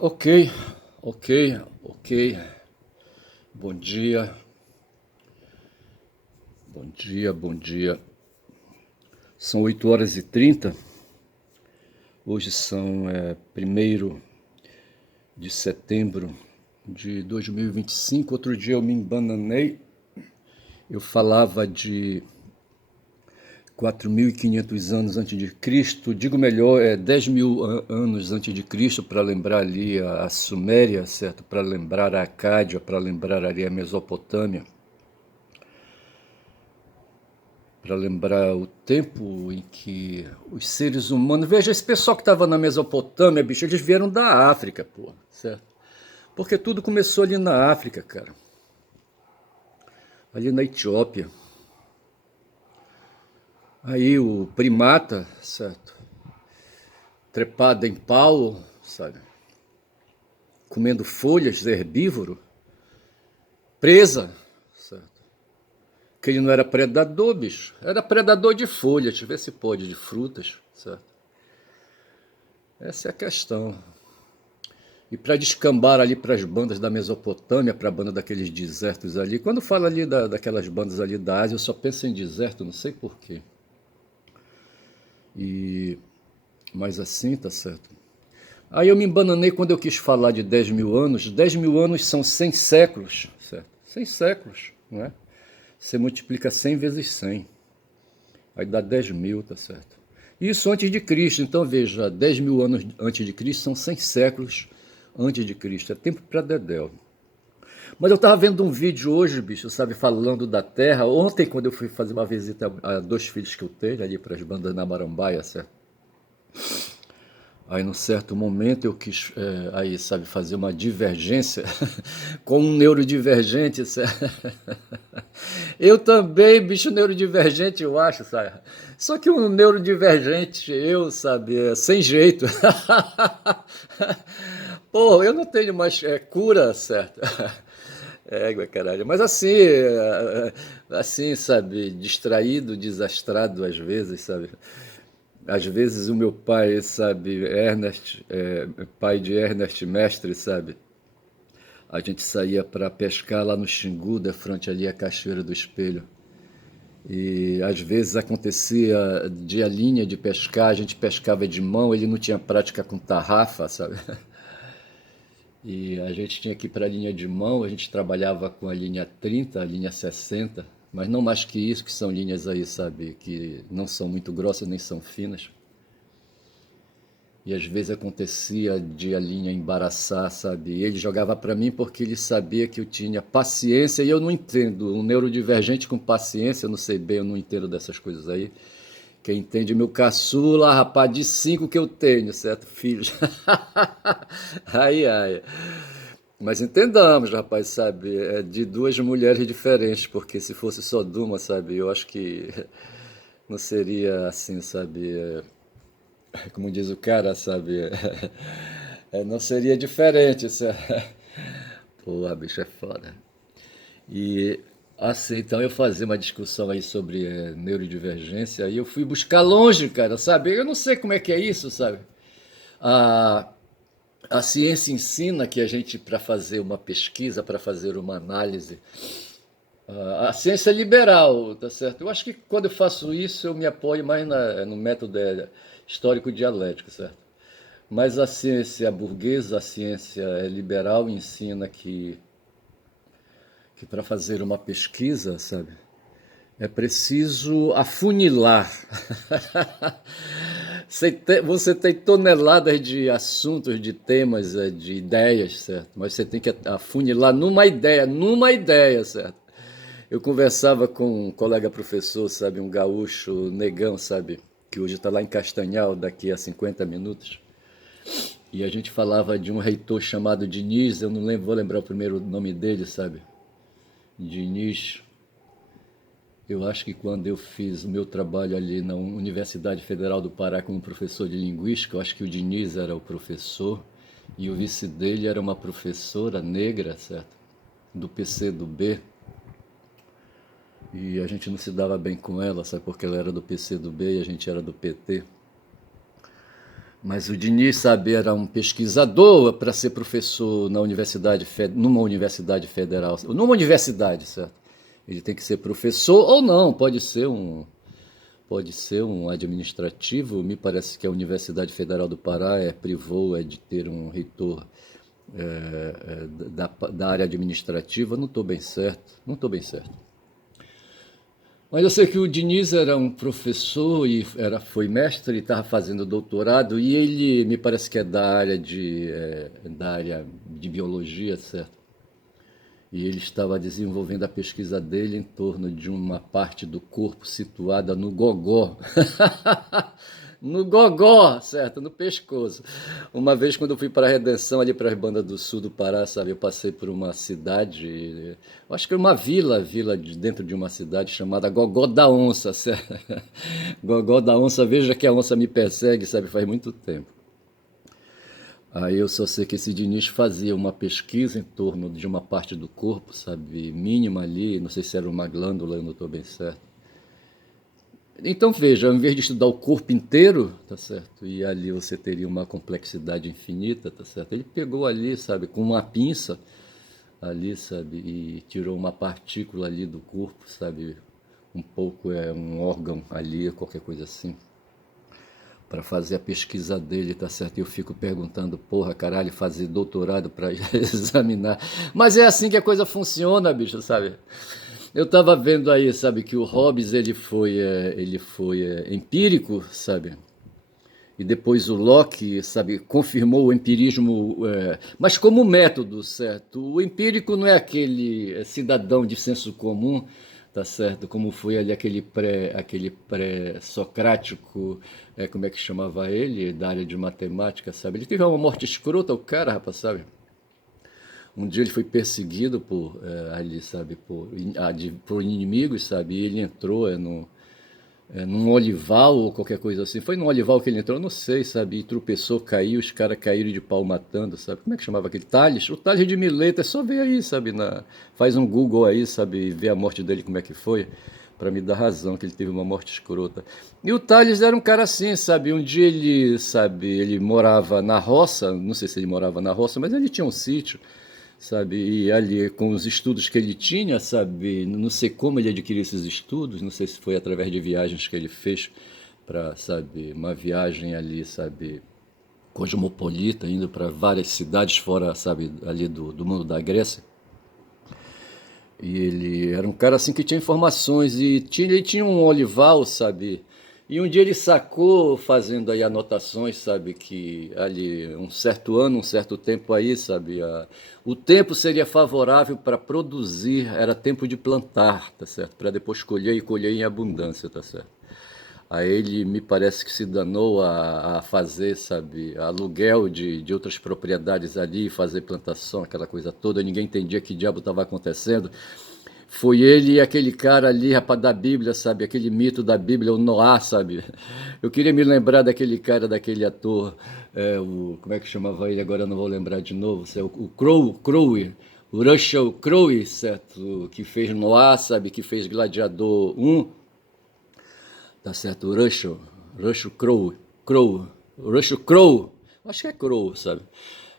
Ok, ok, ok. Bom dia, bom dia, bom dia. São 8h30. Hoje são 1º de setembro de 2025. Outro dia eu me embananei. Eu falava de 4.500 anos antes de Cristo, digo melhor, 10.000 anos antes de Cristo, para lembrar ali a Suméria, certo? Para lembrar a Acádia, para lembrar ali a Mesopotâmia, para lembrar o tempo em que os seres humanos... Veja, esse pessoal que estava na Mesopotâmia, bicho, eles vieram da África, pô, certo? Porque tudo começou ali na África, cara. Ali na Etiópia. Aí o primata, certo? Trepado em pau, sabe? Comendo folhas, herbívoro. Presa, certo? Que ele não era predador, bicho. Era predador de folhas, deixa eu ver se pode, de frutas, certo? Essa é a questão. E para descambar ali para as bandas da Mesopotâmia, para a banda daqueles desertos ali. Quando fala ali daquelas bandas ali da Ásia, eu só penso em deserto, não sei porquê. E... Mas assim, tá certo. Aí eu me embananei quando eu quis falar de 10.000 anos. 10.000 anos são 100 séculos, certo? 100 séculos, não é? Você multiplica 100 vezes 100. Aí dá 10.000, tá certo? Isso antes de Cristo. Então veja, 10.000 anos antes de Cristo são 100 séculos antes de Cristo. É tempo para dedéu. Mas eu estava vendo um vídeo hoje, bicho, sabe, falando da Terra. Ontem, quando eu fui fazer uma visita a dois filhos que eu tenho, ali para as bandas na Marambaia, certo? Aí, num certo momento, eu quis, aí, sabe, fazer uma divergência com um neurodivergente, certo? Eu também, bicho neurodivergente, eu acho, sabe? Só que um neurodivergente, eu, sabe, sem jeito. Pô, eu não tenho mais cura, certo? Caralho. Mas assim, assim, sabe, distraído, desastrado às vezes, sabe? Às vezes o meu pai, sabe, Ernest, pai de Ernest Mestre, sabe? A gente saía para pescar lá no Xingu, de frente ali à Cachoeira do Espelho. E às vezes acontecia de a linha de pescar, a gente pescava de mão, ele não tinha prática com tarrafa, sabe? E a gente tinha que ir para a linha de mão, a gente trabalhava com a linha 30, a linha 60, mas não mais que isso, que são linhas aí, sabe, que não são muito grossas nem são finas. E às vezes acontecia de a linha embaraçar, sabe? E ele jogava para mim porque ele sabia que eu tinha paciência e eu não entendo. Um neurodivergente com paciência, eu não sei bem, eu não entendo dessas coisas aí. Quem entende meu caçula, rapaz, de 5 que eu tenho, certo, filhos? Ai, ai. Mas entendamos, rapaz, sabe? É de duas mulheres diferentes, porque se fosse só de uma, sabe? Eu acho que não seria assim, sabe? Como diz o cara, sabe? Não seria diferente. Porra, bicho, é foda. E assim, então eu fazia uma discussão aí sobre neurodivergência, aí eu fui buscar longe, cara, sabe? Eu não sei como é que é isso, sabe? A, a ciência ensina que a gente, para fazer uma pesquisa, para fazer uma análise, a ciência é liberal, tá certo? Eu acho que quando eu faço isso, eu me apoio mais no método histórico dialético, certo? Mas a ciência burguesa, a ciência liberal ensina que para fazer uma pesquisa, sabe, é preciso afunilar. Você tem toneladas de assuntos, de temas, de ideias, certo? Mas você tem que afunilar numa ideia, certo? Eu conversava com um colega professor, sabe, um gaúcho negão, sabe, que hoje está lá em Castanhal, daqui a 50 minutos. E a gente falava de um reitor chamado Diniz, eu não lembro, vou lembrar o primeiro nome dele, sabe? Diniz. Eu acho que quando eu fiz o meu trabalho ali na Universidade Federal do Pará como professor de linguística, eu acho que o Diniz era o professor e o vice dele era uma professora negra, certo? Do PC do B. E a gente não se dava bem com ela, sabe? Porque ela era do PC do B e a gente era do PT. Mas o Diniz, sabe, era um pesquisador para ser professor na universidade, numa universidade federal, numa universidade, certo? Ele tem que ser professor ou não, pode ser um administrativo. Me parece que a Universidade Federal do Pará privou de ter um reitor da área administrativa. Não estou bem certo, não estou bem certo. Mas eu sei que o Diniz era um professor e foi mestre e estava fazendo doutorado, e ele me parece que é da área de biologia, certo? E ele estava desenvolvendo a pesquisa dele em torno de uma parte do corpo situada no gogó. No gogó, certo? No pescoço. Uma vez, quando eu fui para a Redenção, ali para as bandas do sul do Pará, sabe? Eu passei por uma cidade, eu acho que era uma vila dentro de uma cidade chamada Gogó da Onça, certo? Gogó da Onça, veja que a onça me persegue, sabe? Faz muito tempo. Aí eu só sei que esse Diniz fazia uma pesquisa em torno de uma parte do corpo, sabe, mínima ali, não sei se era uma glândula, eu não estou bem certo. Então veja, ao invés de estudar o corpo inteiro, tá certo, e ali você teria uma complexidade infinita, tá certo, ele pegou ali, sabe, com uma pinça, ali, sabe, e tirou uma partícula ali do corpo, sabe, um pouco um órgão ali, qualquer coisa assim, para fazer a pesquisa dele, tá certo? E eu fico perguntando, porra, caralho, fazer doutorado para examinar. Mas é assim que a coisa funciona, bicho, sabe? Eu tava vendo aí, sabe, que o Hobbes ele foi empírico, sabe? E depois o Locke, sabe, confirmou o empirismo, mas como método, certo? O empírico não é aquele cidadão de senso comum, tá certo? Como foi ali aquele pré-socrático, como é que chamava ele, da área de matemática, sabe? Ele teve uma morte escrota, o cara, rapaz, sabe? Um dia ele foi perseguido ali, sabe, por inimigos, sabe? E ele entrou num olival ou qualquer coisa assim. Foi num olival que ele entrou, não sei, sabe? E tropeçou, caiu, os caras caíram de pau matando, sabe? Como é que chamava aquele? Tales? O Tales de Mileto, é só ver aí, sabe? Faz um Google aí, sabe? E ver a morte dele, como é que foi, para me dar razão que ele teve uma morte escrota. E o Tales era um cara assim, sabe? Um dia ele morava na roça, não sei se ele morava na roça, mas ele tinha um sítio, sabe? E ali, com os estudos que ele tinha, sabe? Não sei como ele adquiriu esses estudos, não sei se foi através de viagens que ele fez para, sabe, uma viagem ali, sabe, cosmopolita, indo para várias cidades fora, sabe, ali do mundo da Grécia. E ele era um cara assim que tinha informações e ele tinha um olival, sabe? E um dia ele sacou, fazendo aí anotações, sabe, que ali um certo ano, um certo tempo aí, sabe, o tempo seria favorável para produzir, era tempo de plantar, tá certo? Para depois colher e colher em abundância, tá certo? Aí ele me parece que se danou a fazer, sabe, aluguel de outras propriedades ali, fazer plantação, aquela coisa toda, ninguém entendia que diabo estava acontecendo. Foi ele e aquele cara ali, rapaz, da Bíblia, sabe? Aquele mito da Bíblia, o Noá, sabe? Eu queria me lembrar daquele cara, daquele ator, como é que chamava ele? Agora eu não vou lembrar de novo. O Crowe, o Russell Crowe, certo? Que fez Noá, sabe? Que fez Gladiador 1, tá certo? Russell Crowe, acho que é Crowe, sabe?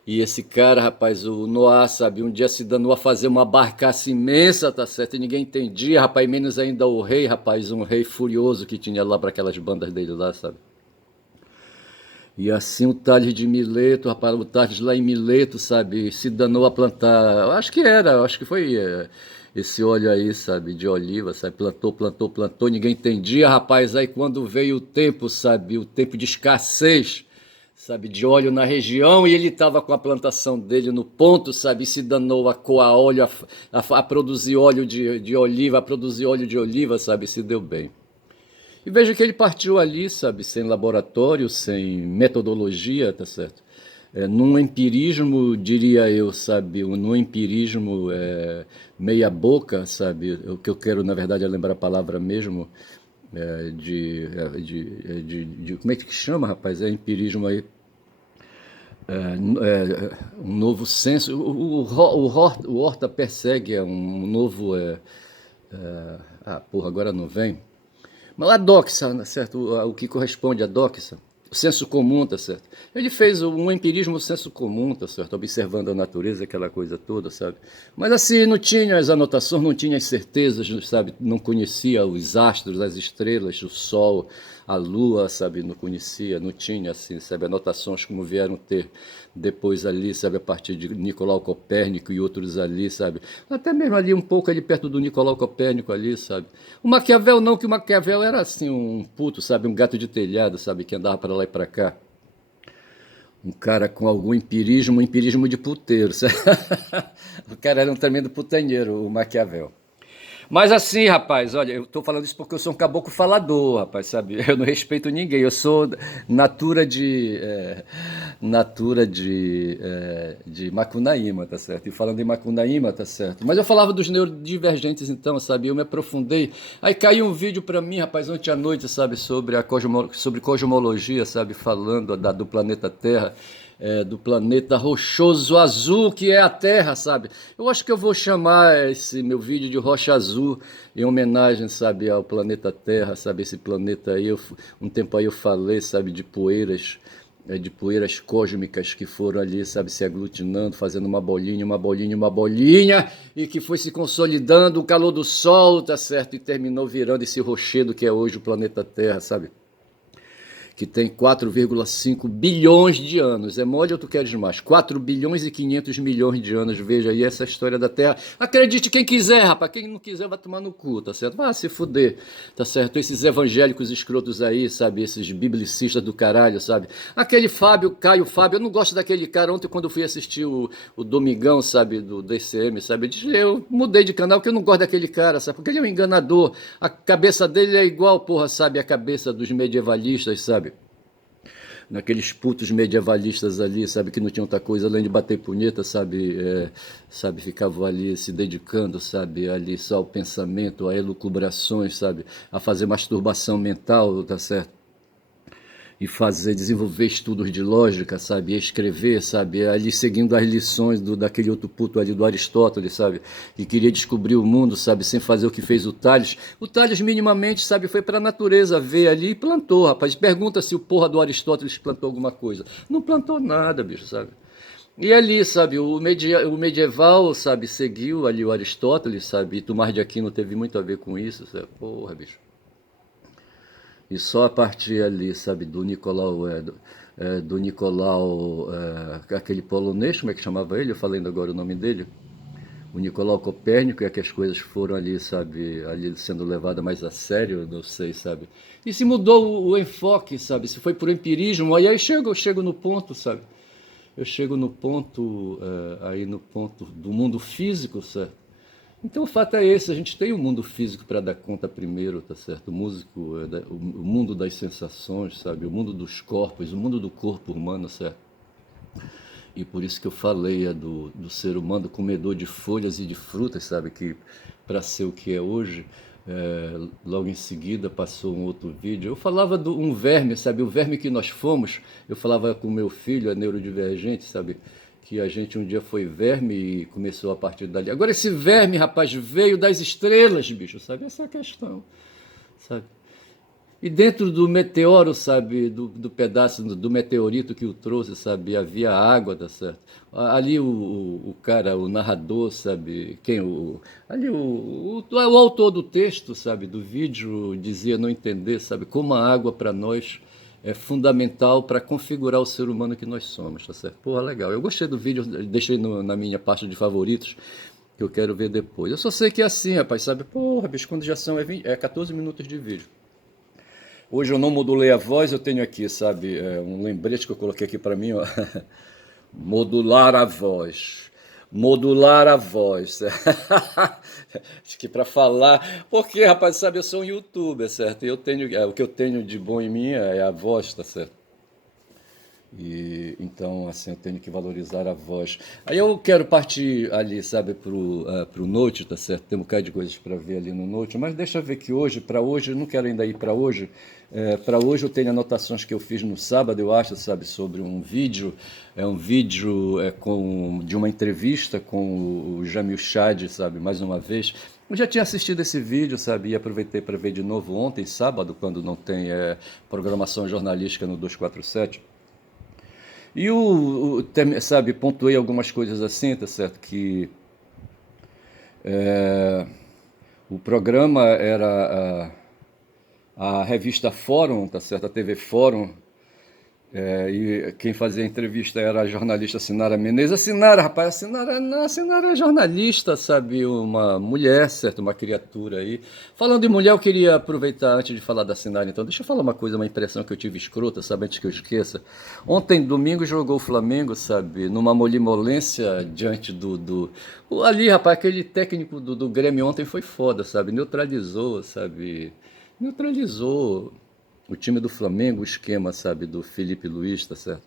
E esse cara, rapaz, o Noah, sabe, um dia se danou a fazer uma barcaça imensa, tá certo? E ninguém entendia, rapaz, menos ainda o rei, rapaz, um rei furioso que tinha lá para aquelas bandas dele lá, sabe? E assim o Tales de Mileto, rapaz, o Tales lá em Mileto, sabe, se danou a plantar, eu acho que foi esse óleo aí, sabe, de oliva, sabe, plantou, ninguém entendia, rapaz, aí quando veio o tempo, sabe, o tempo de escassez, sabe, de óleo na região, e ele estava com a plantação dele no ponto, sabe, e se danou a coar óleo, a produzir óleo de oliva, a produzir óleo de oliva, sabe, se deu bem. E veja que ele partiu ali, sabe, sem laboratório, sem metodologia, tá certo? Num empirismo, diria eu, sabe, num empirismo meia boca, sabe, o que eu quero, na verdade, é lembrar a palavra mesmo, como é que chama, rapaz? É empirismo aí, um novo senso. O Horta persegue um novo. Porra, agora não vem. Mas a doxa, né, certo? O que corresponde à doxa. O senso comum, tá certo? Ele fez um empirismo do senso comum, tá certo? Observando a natureza, aquela coisa toda, sabe? Mas assim, não tinha as anotações, não tinha as certezas, sabe? Não conhecia os astros, as estrelas, o sol, a lua, sabe? Não conhecia, não tinha, assim, sabe? Anotações como vieram ter depois ali, sabe? A partir de Nicolau Copérnico e outros ali, sabe? Até mesmo ali, um pouco ali perto do Nicolau Copérnico ali, sabe? O Maquiavel não, que o Maquiavel era assim, um puto, sabe? Um gato de telhado, sabe? Que andava para lá e para cá. Um cara com algum empirismo, um empirismo de puteiro, sabe? O cara era um tremendo putanheiro, o Maquiavel. Mas assim, rapaz, olha, eu tô falando isso porque eu sou um caboclo falador, rapaz, sabe? Eu não respeito ninguém, eu sou natura de Macunaíma, tá certo? E falando em Macunaíma, tá certo? Mas eu falava dos neurodivergentes então, sabe? Eu me aprofundei. Aí caiu um vídeo pra mim, rapaz, ontem à noite, sabe? Sobre cosmologia, sabe? Falando do planeta Terra. Do planeta rochoso azul que é a Terra, sabe? Eu acho que eu vou chamar esse meu vídeo de Rocha Azul em homenagem, sabe, ao planeta Terra, sabe? Esse planeta aí, um tempo aí eu falei, sabe, de poeiras cósmicas que foram ali, sabe, se aglutinando, fazendo uma bolinha, uma bolinha, uma bolinha, e que foi se consolidando o calor do Sol, tá certo? E terminou virando esse rochedo que é hoje o planeta Terra, sabe? Que tem 4,5 bilhões de anos. É mole ou tu queres mais? 4 bilhões e 500 milhões de anos. Veja aí essa história da Terra. Acredite quem quiser, rapaz. Quem não quiser vai tomar no cu, tá certo? Vai se fuder, tá certo? Esses evangélicos escrotos aí, sabe? Esses biblicistas do caralho, sabe? Aquele Caio Fábio, eu não gosto daquele cara. Ontem quando eu fui assistir o Domingão, sabe? Do DCM, sabe? Eu mudei de canal porque eu não gosto daquele cara, sabe? Porque ele é um enganador. A cabeça dele é igual, porra, sabe? A cabeça dos medievalistas, sabe? Naqueles putos medievalistas ali, sabe, que não tinha outra coisa além de bater punheta, sabe, sabe, ficavam ali se dedicando, sabe, ali só ao pensamento, a elucubrações, sabe, a fazer masturbação mental, tá certo? E fazer, desenvolver estudos de lógica, sabe, e escrever, sabe, ali seguindo as lições daquele outro puto ali do Aristóteles, sabe, que queria descobrir o mundo, sabe, sem fazer o que fez o Tales. O Tales minimamente, sabe, foi para a natureza ver ali e plantou, rapaz. Pergunta se o porra do Aristóteles plantou alguma coisa. Não plantou nada, bicho, sabe. E ali, sabe, o medieval, sabe, seguiu ali o Aristóteles, sabe, e Tomás de Aquino teve muito a ver com isso, sabe, porra, bicho. E só a partir ali, sabe, do Nicolau, do Nicolau, aquele polonês, como é que chamava ele? Eu falei ainda agora o nome dele. O Nicolau Copérnico, é que as coisas foram ali, sabe, ali sendo levadas mais a sério, não sei, sabe. E se mudou o enfoque, sabe, se foi por empirismo, aí eu chego no ponto, sabe. Eu chego no ponto, aí no ponto do mundo físico, certo? Então o fato é esse, a gente tem o mundo físico para dar conta primeiro, tá certo? O músico, o mundo das sensações, sabe? O mundo dos corpos, o mundo do corpo humano, certo? E por isso que eu falei do ser humano comedor de folhas e de frutas, sabe? Que para ser o que é hoje, logo em seguida passou um outro vídeo. Eu falava de um verme, sabe? O verme que nós fomos. Eu falava com meu filho, é neurodivergente, sabe? Que a gente um dia foi verme e começou a partir dali. Agora esse verme, rapaz, veio das estrelas, bicho, sabe? Essa é a questão, sabe? E dentro do meteoro, sabe, do pedaço do meteorito que o trouxe, sabe, havia água, tá certo? Ali o cara, o narrador, sabe, ali o autor do texto, sabe, do vídeo, dizia não entender, sabe, como a água para nós é fundamental para configurar o ser humano que nós somos, tá certo? Porra, legal. Eu gostei do vídeo, deixei na minha pasta de favoritos, que eu quero ver depois. Eu só sei que é assim, rapaz, sabe? Porra, bicho, quando já são 14 minutos de vídeo. Hoje eu não modulei a voz, eu tenho aqui, sabe, um lembrete que eu coloquei aqui para mim, ó. Modular a voz. Modular a voz. Acho que para falar. Porque, rapaz, sabe, eu sou um youtuber, certo? E eu tenho, o que eu tenho de bom em mim é a voz, tá certo? E então, assim, eu tenho que valorizar a voz. Aí eu quero partir ali, sabe, pro Note, tá certo? Tem um bocado de coisas para ver ali no Note, mas deixa eu ver que hoje, para hoje, eu não quero ainda ir para hoje. Para hoje eu tenho anotações que eu fiz no sábado, eu acho, sabe, sobre um vídeo. É um vídeo de uma entrevista com o Jamil Chad, sabe, mais uma vez. Eu já tinha assistido esse vídeo, sabe, e aproveitei para ver de novo ontem, sábado, quando não tem programação jornalística no 247. E sabe, pontuei algumas coisas assim, tá certo? Que o programa era a revista Fórum, tá certo? A TV Fórum. E quem fazia a entrevista era a jornalista Sinara Menezes. A Sinara, rapaz, a Sinara é jornalista, sabe? Uma mulher, certo? Uma criatura aí. Falando em mulher, eu queria aproveitar antes de falar da Sinara, então. Deixa eu falar uma coisa, uma impressão que eu tive escrota, sabe? Antes que eu esqueça. Ontem, domingo, jogou o Flamengo, sabe? Numa molimolência diante ali, rapaz, aquele técnico do Grêmio ontem foi foda, sabe? Neutralizou, sabe? Neutralizou o time do Flamengo, o esquema, sabe, do Felipe Luiz, tá certo?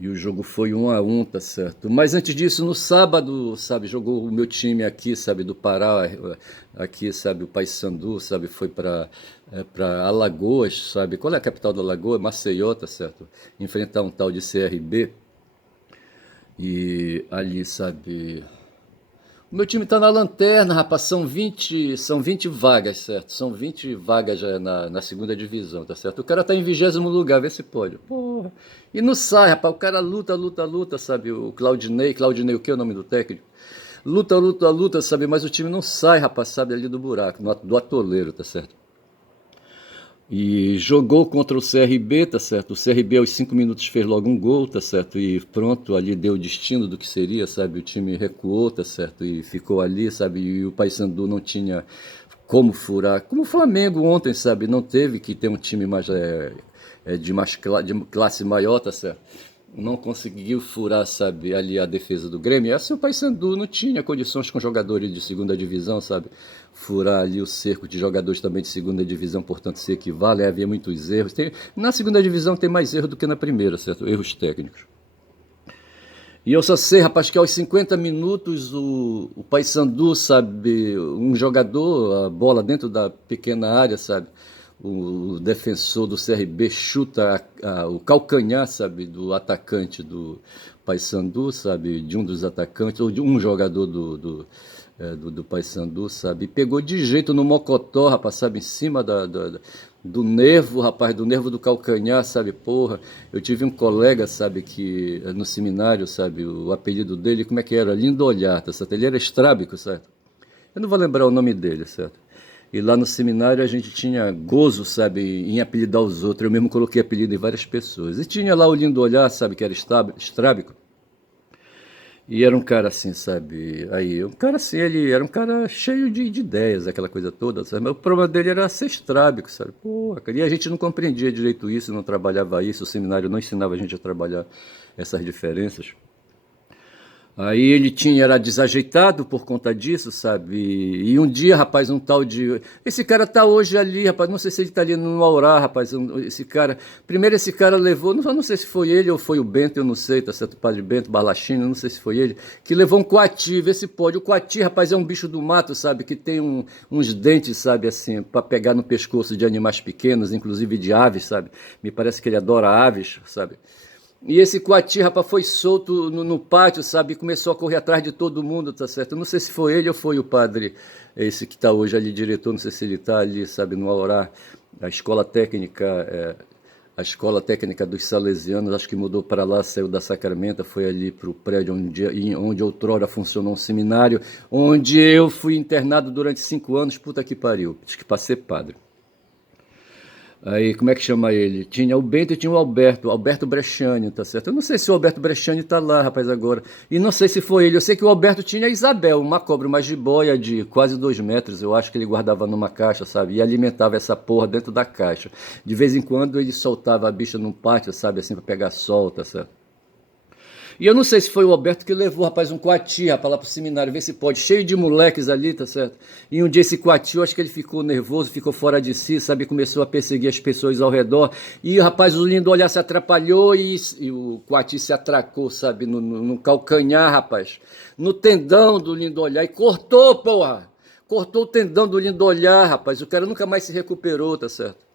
E o jogo foi 1-1, tá certo? Mas antes disso, no sábado, sabe, jogou o meu time aqui, sabe, do Pará, aqui, sabe, o Paysandu, sabe, foi para Alagoas, sabe? Qual é a capital da Alagoas? Maceió, tá certo? Enfrentar um tal de CRB. E ali, sabe, o meu time tá na lanterna, rapaz. São vinte vagas, certo? São 20 vagas já na segunda divisão, tá certo? O cara tá em 20º lugar, vê se pode. Porra. E não sai, rapaz. O cara luta, luta, luta, sabe? O Claudinei, o que é o nome do técnico? Luta, luta, luta, sabe? Mas o time não sai, rapaz, sabe? Ali do buraco, do atoleiro, tá certo? E jogou contra o CRB, tá certo? O CRB aos 5 minutos fez logo um gol, tá certo? E pronto, ali deu o destino do que seria, sabe? O time recuou, tá certo? E ficou ali, sabe? E o Paysandu não tinha como furar. Como o Flamengo ontem, sabe? Não teve que ter um time mais, de classe maior, tá certo? Não conseguiu furar, sabe, ali a defesa do Grêmio. Essa o Paysandu não tinha condições com jogadores de segunda divisão, sabe? Furar ali o cerco de jogadores também de segunda divisão, portanto se equivale, havia muitos erros. Na segunda divisão tem mais erro do que na primeira, certo? Erros técnicos. E eu só sei, rapaz, que aos 50 minutos o Paysandu, sabe, um jogador, a bola dentro da pequena área, sabe, o defensor do CRB chuta o calcanhar, sabe, do atacante do Paysandu, sabe, de um dos atacantes, ou de um jogador do Paysandu, sabe, e pegou de jeito no mocotó, rapaz, sabe, em cima do nervo, rapaz, do nervo do calcanhar, sabe, porra. Eu tive um colega, sabe, que no seminário, sabe, o apelido dele, como é que era? Lindo Olhar, tá certo? Ele era estrábico, certo? Eu não vou lembrar o nome dele, certo? E lá no seminário a gente tinha gozo, sabe, em apelidar os outros. Eu mesmo coloquei apelido em várias pessoas. E tinha lá o Lindo Olhar, sabe, que era estrábico. E era um cara assim, sabe? Aí, um cara assim, ele era um cara cheio de ideias, aquela coisa toda, sabe? Mas o problema dele era ser estrábico, sabe? Porra, cara. E a gente não compreendia direito isso, não trabalhava isso, o seminário não ensinava a gente a trabalhar essas diferenças. Aí ele era desajeitado por conta disso, sabe? E um dia, rapaz, um tal de. Esse cara tá hoje ali, rapaz. Não sei se ele tá ali no Aurá, rapaz. Esse cara. Primeiro esse cara levou, não sei se foi ele ou foi o Bento, eu não sei, tá certo? O padre Bento, Balachino, não sei se foi ele, que levou um coati, vê se pode. O coati, rapaz, é um bicho do mato, sabe? Que tem uns dentes, sabe, assim, para pegar no pescoço de animais pequenos, inclusive de aves, sabe? Me parece que ele adora aves, sabe? E esse coati, rapaz, foi solto no pátio, sabe? E começou a correr atrás de todo mundo, tá certo? Eu não sei se foi ele ou foi o padre, esse que está hoje ali, diretor, não sei se ele está ali, sabe, no Aurá, a escola técnica, a escola técnica dos salesianos, acho que mudou para lá, saiu da Sacramento, foi ali para o prédio onde outrora funcionou um seminário, onde eu fui internado durante 5 anos, puta que pariu, acho que para ser padre. Aí, como é que chama ele? Tinha o Bento e tinha o Alberto Bresciani, tá certo? Eu não sei se o Alberto Bresciani tá lá, rapaz, agora. E não sei se foi ele. Eu sei que o Alberto tinha a Isabel, uma cobra, uma jiboia de quase 2 metros. Eu acho que ele guardava numa caixa, sabe? E alimentava essa porra dentro da caixa. De vez em quando ele soltava a bicha num pátio, sabe? Assim, pra pegar sol, tá certo? E eu não sei se foi o Alberto que levou, rapaz, um coati, rapaz, lá pro seminário, ver se pode, cheio de moleques ali, tá certo? E um dia esse coati, eu acho que ele ficou nervoso, ficou fora de si, sabe? Começou a perseguir as pessoas ao redor. E, rapaz, o lindo olhar se atrapalhou e o coati se atracou, sabe? No calcanhar, rapaz. No tendão do lindo olhar e cortou, porra! Cortou o tendão do lindo olhar, rapaz. O cara nunca mais se recuperou, tá certo?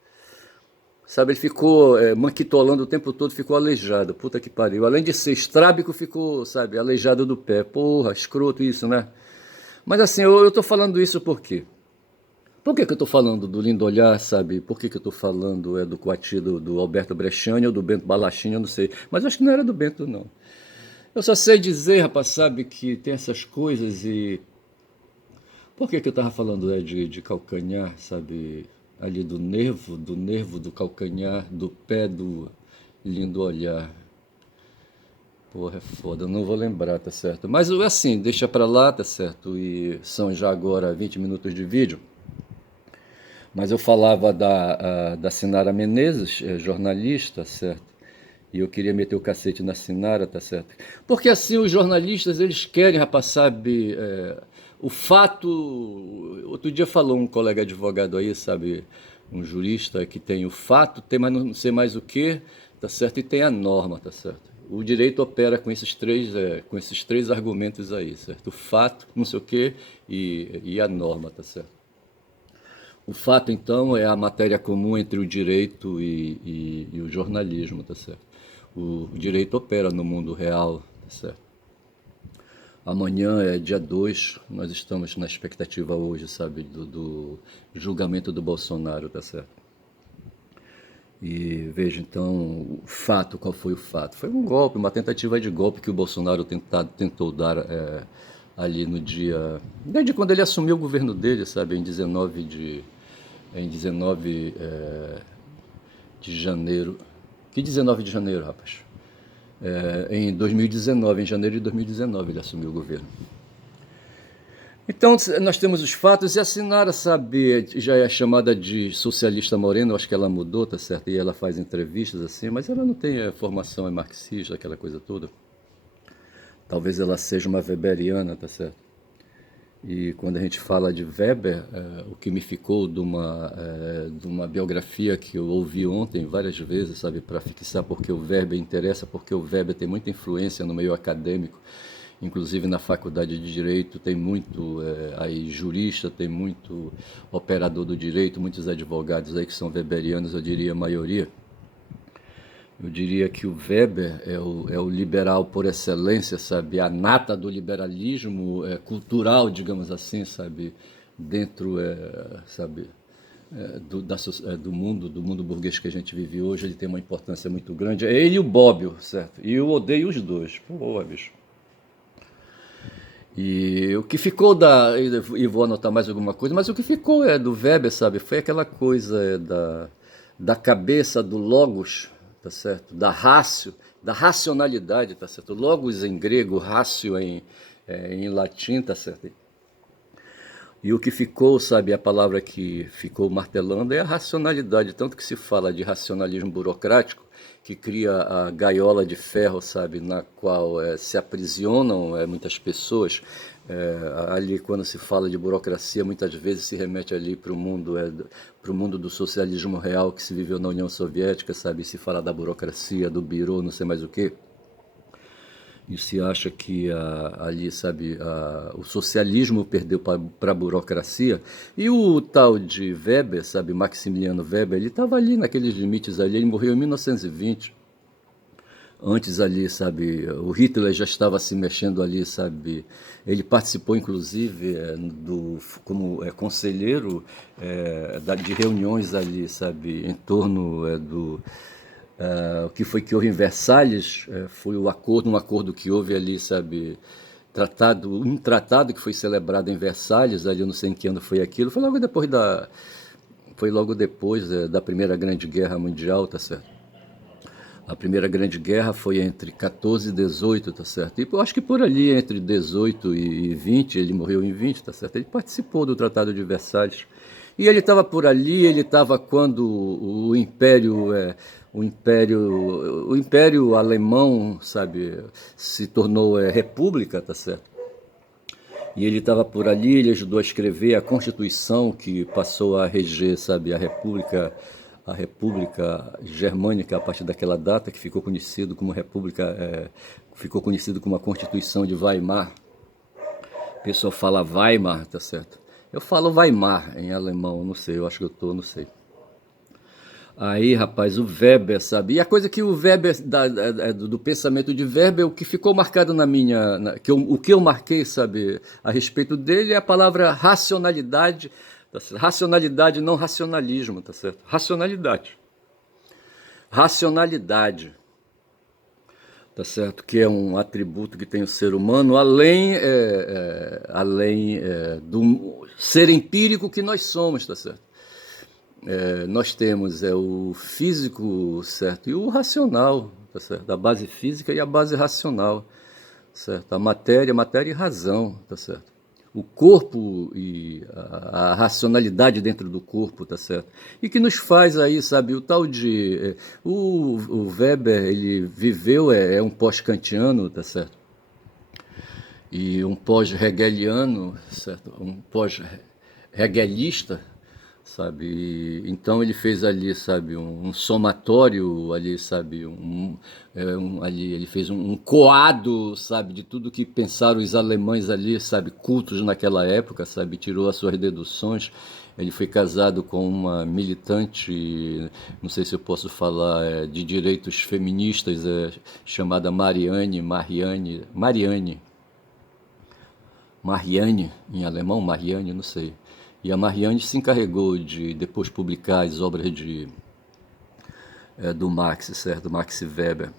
Sabe, ele ficou manquitolando o tempo todo, ficou aleijado. Puta que pariu. Além de ser estrábico, ficou, sabe, aleijado do pé. Porra, escroto isso, né? Mas assim, eu tô falando isso por quê? Por que que eu tô falando do lindo olhar, sabe? Por que que eu tô falando do Coati, do Alberto Bresciani ou do Bento Balachinho, eu não sei. Mas eu acho que não era do Bento, não. Eu só sei dizer, rapaz, sabe, que tem essas coisas e por que que eu tava falando de calcanhar, sabe? Ali do nervo do calcanhar, do pé do lindo olhar. Porra, é foda, eu não vou lembrar, tá certo? Mas assim, deixa pra lá, tá certo? E são já agora 20 minutos de vídeo. Mas eu falava da Sinara Menezes, jornalista, certo? E eu queria meter o cacete na Sinara, tá certo? Porque assim os jornalistas, eles querem, rapaz, sabe, o fato... Outro dia falou um colega advogado aí, sabe, um jurista que tem o fato, tem mais não sei mais o que, tá certo? E tem a norma, tá certo? O direito opera com esses três argumentos aí, certo? O fato, não sei o que, e a norma, tá certo? O fato, então, é a matéria comum entre o direito e o jornalismo, tá certo? O direito opera no mundo real, tá certo? Amanhã é dia 2, nós estamos na expectativa hoje, sabe, do julgamento do Bolsonaro, tá certo? E veja então o fato, qual foi o fato? Foi um golpe, uma tentativa de golpe que o Bolsonaro tentou dar ali no dia. Desde quando ele assumiu o governo dele, sabe, em 19 de janeiro. Que 19 de janeiro, rapaz? Em 2019, em janeiro de 2019, ele assumiu o governo. Então, nós temos os fatos e a Sinara, sabe, já é chamada de socialista morena, eu acho que ela mudou, tá certo? E ela faz entrevistas assim, mas ela não tem formação em marxista, aquela coisa toda. Talvez ela seja uma weberiana, tá certo? E quando a gente fala de Weber, o que me ficou de uma biografia que eu ouvi ontem várias vezes, sabe, para fixar porque o Weber interessa, porque o Weber tem muita influência no meio acadêmico, inclusive na faculdade de Direito tem muito aí jurista, tem muito operador do direito, muitos advogados aí que são weberianos, eu diria a maioria. Eu diria que o Weber é o liberal por excelência, sabe? A nata do liberalismo cultural, digamos assim, sabe? Dentro, sabe? Do mundo burguês que a gente vive hoje, ele tem uma importância muito grande. É ele e o Bobbio, certo? E eu odeio os dois. Pô, bicho. E o que ficou e vou anotar mais alguma coisa, mas o que ficou do Weber, sabe, foi aquela coisa da cabeça do logos, tá certo? Da racionalidade, tá certo? Logos em grego, ratio em latim, tá certo? E o que ficou, sabe, a palavra que ficou martelando é a racionalidade, tanto que se fala de racionalismo burocrático, que cria a gaiola de ferro, sabe, na qual se aprisionam muitas pessoas. Ali, quando se fala de burocracia, muitas vezes se remete ali para o mundo do socialismo real que se viveu na União Soviética, sabe, se fala da burocracia, do birô, não sei mais o quê. E se acha que ali, sabe, o socialismo perdeu para a burocracia. E o tal de Weber, sabe, Maximiliano Weber, ele estava ali naqueles limites ali, ele morreu em 1920. Antes ali, sabe, o Hitler já estava se mexendo ali, sabe, ele participou inclusive como conselheiro de reuniões ali, sabe, em torno o que foi que houve em Versalhes, foi um acordo que houve ali, sabe, um tratado que foi celebrado em Versalhes, ali eu não sei em que ano foi aquilo, foi logo depois da Primeira Grande Guerra Mundial, tá certo? A Primeira Grande Guerra foi entre 14 e 18, tá certo? E eu acho que por ali, entre 18 e 20, ele morreu em 20, tá certo? Ele participou do Tratado de Versalhes. E ele estava por ali, ele estava quando o Império, o Império Alemão, sabe, se tornou república, tá certo? E ele estava por ali, ele ajudou a escrever a Constituição que passou a reger, sabe, a República Germânica a partir daquela data, que ficou conhecido como ficou conhecido como a Constituição de Weimar. O pessoal fala Weimar, tá certo? Eu falo Weimar em alemão, não sei, eu acho que eu tô, não sei. Aí, rapaz, o Weber, sabe? E a coisa que o Weber, do pensamento de Weber, o que ficou marcado na minha. O que eu marquei, sabe, a respeito dele é a palavra racionalidade. Tá certo? Racionalidade, não racionalismo, tá certo? Racionalidade. Racionalidade, tá certo? Que é um atributo que tem o ser humano, além do ser empírico que nós somos, tá certo? Nós temos o físico, certo? E o racional, tá certo? A base física e a base racional, certo? A matéria e razão, tá certo? O corpo e a racionalidade dentro do corpo, tá certo? E que nos faz aí, sabe, o tal de... o Weber, ele viveu, um pós-kantiano, tá certo? E um pós-hegeliano, certo? Um pós-hegelista, sabe? Então ele fez ali, sabe, um somatório ali, sabe, ali ele fez um coado, sabe, de tudo que pensaram os alemães ali, sabe, cultos naquela época, sabe, tirou as suas deduções. Ele foi casado com uma militante, não sei se eu posso falar, de direitos feministas, chamada Marianne, em alemão, Marianne, não sei. E a Marianne se encarregou de depois publicar as obras do Max, certo? Max Weber.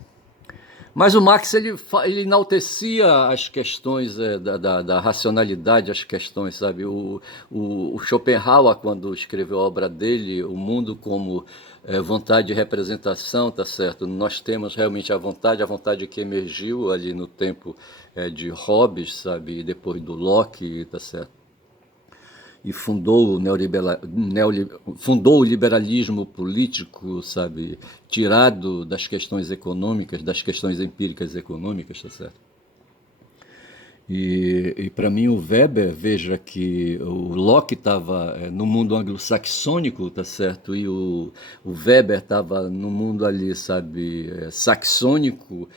Mas o Marx ele enaltecia as questões da racionalidade, as questões, sabe? O Schopenhauer, quando escreveu a obra dele, O Mundo como Vontade de Representação, tá certo? Nós temos realmente a vontade que emergiu ali no tempo de Hobbes, sabe? E depois do Locke, tá certo? E fundou o liberalismo político, sabe, tirado das questões econômicas, das questões empíricas econômicas, tá certo? E para mim o Weber, veja que o Locke estava no mundo anglo-saxônico, tá certo? E o Weber estava no mundo ali, sabe, saxônico,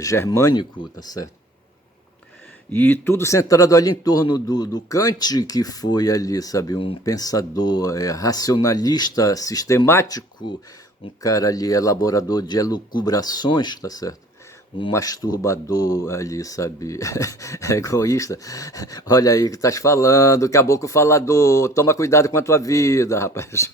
germânico, tá certo? E tudo centrado ali em torno do Kant, que foi ali, sabe, um pensador racionalista, sistemático, um cara ali elaborador de elucubrações, tá certo? Um masturbador ali, sabe, egoísta. Olha aí o que estás falando, caboclo falador, toma cuidado com a tua vida, rapaz.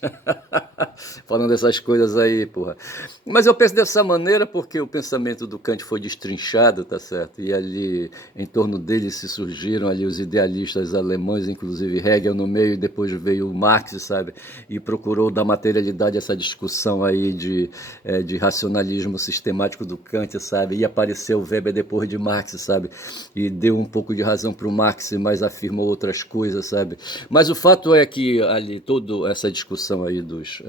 Falando essas coisas aí, porra. Mas eu penso dessa maneira porque o pensamento do Kant foi destrinchado, tá certo? E ali, em torno dele se surgiram ali os idealistas alemães, inclusive Hegel no meio, e depois veio o Marx, sabe? E procurou dar materialidade a essa discussão aí de racionalismo sistemático do Kant, sabe? E apareceu o Weber depois de Marx, sabe? E deu um pouco de razão para o Marx, mas afirmou outras coisas, sabe? Mas o fato é que ali toda essa discussão aí dos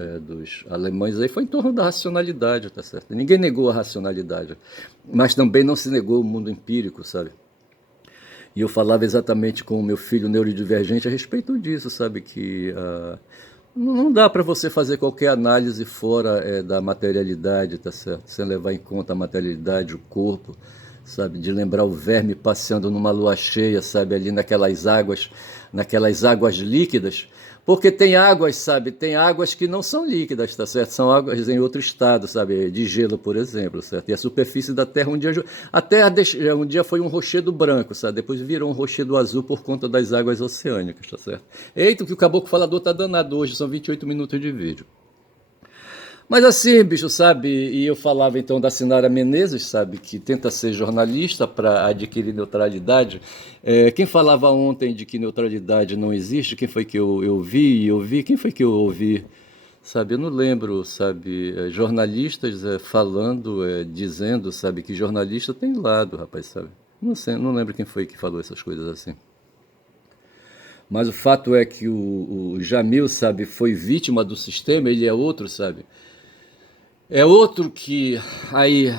alemães aí foi em torno da racionalidade, tá certo? Ninguém negou a racionalidade, mas também não se negou o mundo empírico, sabe? E eu falava exatamente com o meu filho neurodivergente a respeito disso, sabe? Que não dá para você fazer qualquer análise fora da materialidade, tá certo? Sem levar em conta a materialidade, o corpo, sabe? De lembrar o verme passeando numa lua cheia, sabe? Ali naquelas águas líquidas. Porque tem águas, sabe? Tem águas que não são líquidas, tá certo? São águas em outro estado, sabe? De gelo, por exemplo, certo? E a superfície da Terra a Terra um dia foi um rochedo branco, sabe? Depois virou um rochedo azul por conta das águas oceânicas, tá certo? Eita, que o caboclo falador tá danado hoje, são 28 minutos de vídeo. Mas assim, bicho, sabe? E eu falava então da Sinara Menezes, sabe? Que tenta ser jornalista para adquirir neutralidade. Quem falava ontem de que neutralidade não existe? Quem foi que eu vi e ouvi? Quem foi que eu ouvi? Sabe? Eu não lembro, sabe? Jornalistas falando, dizendo, sabe? Que jornalista tem lado, rapaz, sabe? Não sei, não lembro quem foi que falou essas coisas assim. Mas o fato é que o Jamil, sabe, foi vítima do sistema, ele é outro, sabe? É outro que aí,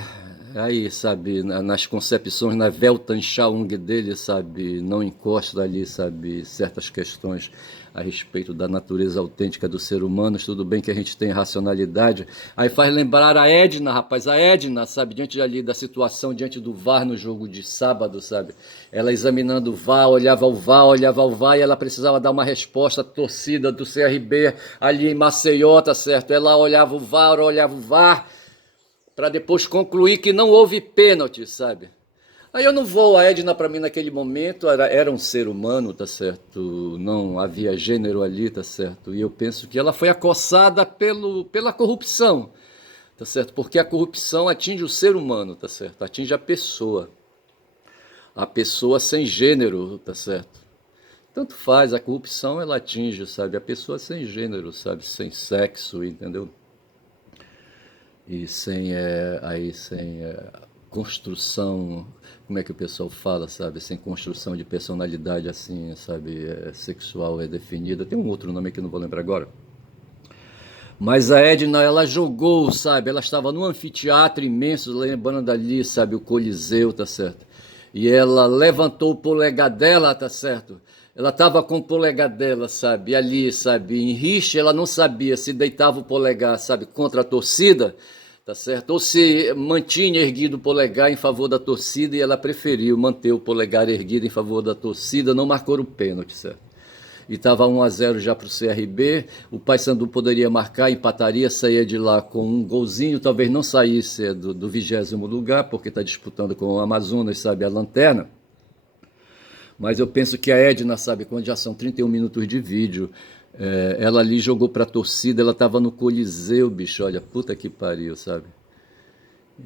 sabe, nas concepções, na Weltanschauung dele, sabe, não encosta ali, sabe, certas questões a respeito da natureza autêntica do ser humano. Tudo bem que a gente tem racionalidade. Aí faz lembrar a Edna, rapaz, a Edna, sabe, diante ali da situação, diante do VAR no jogo de sábado, sabe, ela examinando o VAR, olhava o VAR e ela precisava dar uma resposta à torcida do CRB ali em Maceió, tá certo? Ela olhava o VAR, para depois concluir que não houve pênalti, sabe? Aí eu não vou, a Edna para mim naquele momento era um ser humano, tá certo? Não havia gênero ali, tá certo? E eu penso que ela foi acossada pela corrupção, tá certo? Porque a corrupção atinge o ser humano, tá certo? Atinge a pessoa sem gênero, tá certo? Tanto faz, a corrupção ela atinge, sabe? A pessoa sem gênero, sabe? Sem sexo, entendeu? E sem construção, como é que o pessoal fala, sabe? Sem construção de personalidade assim, sabe? Sexual é definida. Tem um outro nome que eu não vou lembrar agora. Mas a Edna, ela jogou, sabe? Ela estava num anfiteatro imenso, lembrando ali, sabe? O Coliseu, tá certo? E ela levantou o polegar dela, tá certo? Ela estava com o polegar dela, sabe? Ali, sabe? Em rixa, ela não sabia se deitava o polegar, sabe? Contra a torcida, tá certo? Ou se mantinha erguido o polegar em favor da torcida e ela preferiu manter o polegar erguido em favor da torcida, não marcou o pênalti, certo? E estava 1-0 já para o CRB, o Paysandu poderia marcar, empataria, saía de lá com um golzinho, talvez não saísse do 20º lugar, porque está disputando com o Amazonas, sabe, a lanterna. Mas eu penso que a Edna, sabe, quando já são 31 minutos de vídeo, ela ali jogou para a torcida, ela estava no Coliseu, bicho, olha, puta que pariu, sabe?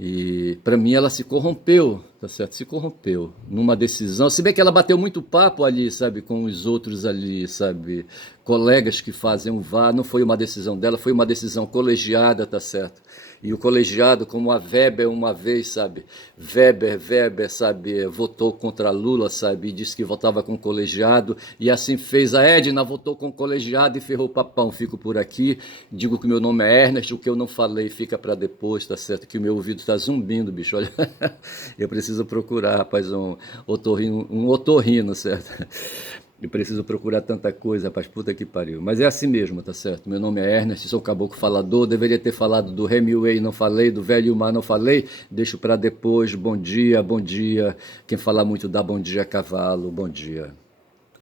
E para mim ela se corrompeu, tá certo? Se corrompeu numa decisão. Se bem que ela bateu muito papo ali, sabe, com os outros ali, sabe, colegas que fazem o VAR. Não foi uma decisão dela, foi uma decisão colegiada, tá certo? E o colegiado, como a Weber uma vez, sabe, Weber, sabe, votou contra Lula, sabe, e disse que votava com o colegiado, e assim fez a Edna, votou com o colegiado e ferrou o papão. Fico por aqui, digo que meu nome é Ernest, o que eu não falei fica para depois, tá certo? Que o meu ouvido tá zumbindo, bicho, olha, eu preciso procurar, rapaz, um otorrino, certo? Eu preciso procurar tanta coisa, rapaz, puta que pariu. Mas é assim mesmo, tá certo? Meu nome é Ernest, sou caboclo falador. Deveria ter falado do Hemingway, não falei. Do Velho Mar, não falei. Deixo para depois. Bom dia, bom dia. Quem falar muito dá bom dia, cavalo. Bom dia.